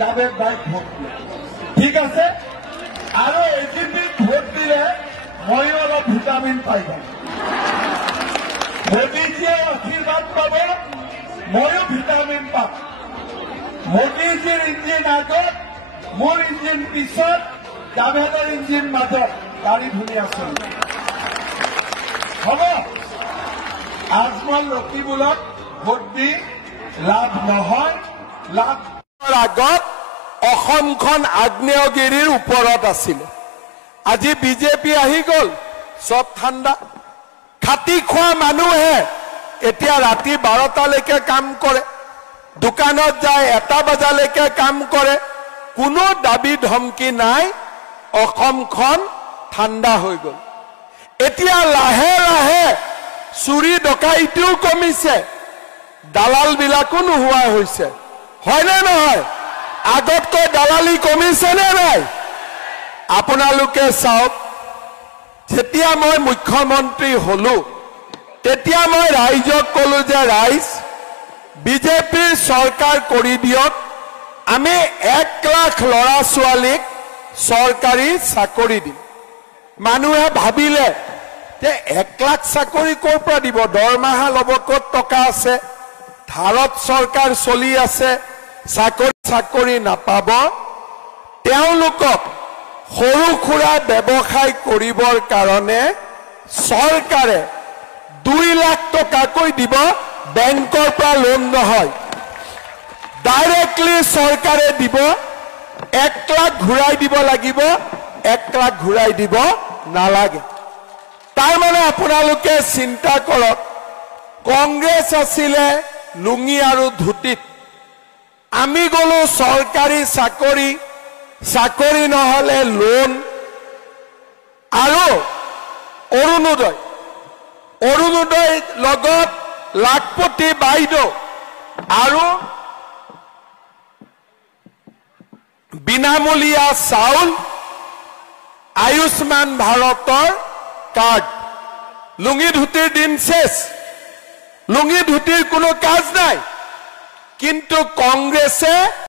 জাভেদ ভাই ভোট দিয়ে ঠিক আছে আৰু এজিপিক ভোট দিলে ময়ো অলপ ভিটামিন পাই যাম মোদীজীয়ে আশীৰ্বাদ পাব ময়ো ভিটামিন পাম মোদীজীৰ ইঞ্জিন আগত মোৰ ইঞ্জিন পিছত জাভেদৰ ইঞ্জিন মাজত গাড়ী ধুনীয়া চলিব হ'ব আজমল ৰকিবুলক ভোট দি লাভ নহয় লাভ আগত অসমখন আগ্নেয়গিৰিৰ ওপৰত আছিল আজি বিজেপি আহি গল সব ঠাণ্ডা খাতি খোৱা মানুহে এতিয়া ৰাতি 12টালৈকে কাম কৰে দোকানত যায় 1টা বজালৈকে কাম কৰে কোনো দাবী ধমকি নাই অসমখন ঠাণ্ডা হৈ গল এতিয়া লাহে লাহে চুৰি ডকাইতিও কমিছে দালাল বিলাকো নোহোৱা হৈছে হয়নে নহয় আগতকৈ দালালি কমিছে নে নাই আপোনালোকে চাওক যেতিয়া মই মুখ্যমন্ত্ৰী হলো তেতিয়া মই ৰাইজক কলো যে ৰাইজ বিজেপিৰ চৰকাৰ কৰি দিয়ক আমি 1 লাখ ল'ৰা ছোৱালীক চৰকাৰী চাকৰি দিম মানুহে ভাবিলে যে 1 লাখ চাকৰি ক'ৰ পৰা দিব দৰমহা ল'ব ক'ত টকা আছে ভাৰত চৰকাৰ চলি আছে চাকৰি নাপাব তেওঁলোকক সৰু খুৰা ব্যৱসায় কৰিবৰ কাৰণে চৰকাৰে 2 লাখ টকাকৈ দিব বেংকৰ পৰা লোন নহয় ডাইৰেক্টলি চৰকাৰে দিব 1 লাখ ঘূৰাই দিব লাগিব 1 লাখ ঘূৰাই দিব নালাগে তাৰ মানে আপোনালোকে চিন্তা কৰক কংগ্ৰেছ আছিলে লুঙি আৰু ধুতিত আমি গলো চৰকাৰী চাকৰি নহলে লোন আৰু অৰুণোদয় লগত লাখপতি বাইদেউ আৰু বিনামূলীয়া চাউল আয়ুষ্মান ভাৰতৰ কাৰ্ড লুঙি ধুতিৰ দিন শেষ লুঙি ধুতিৰ কোনো কাজ নাই কিন্তু কংগ্ৰেছে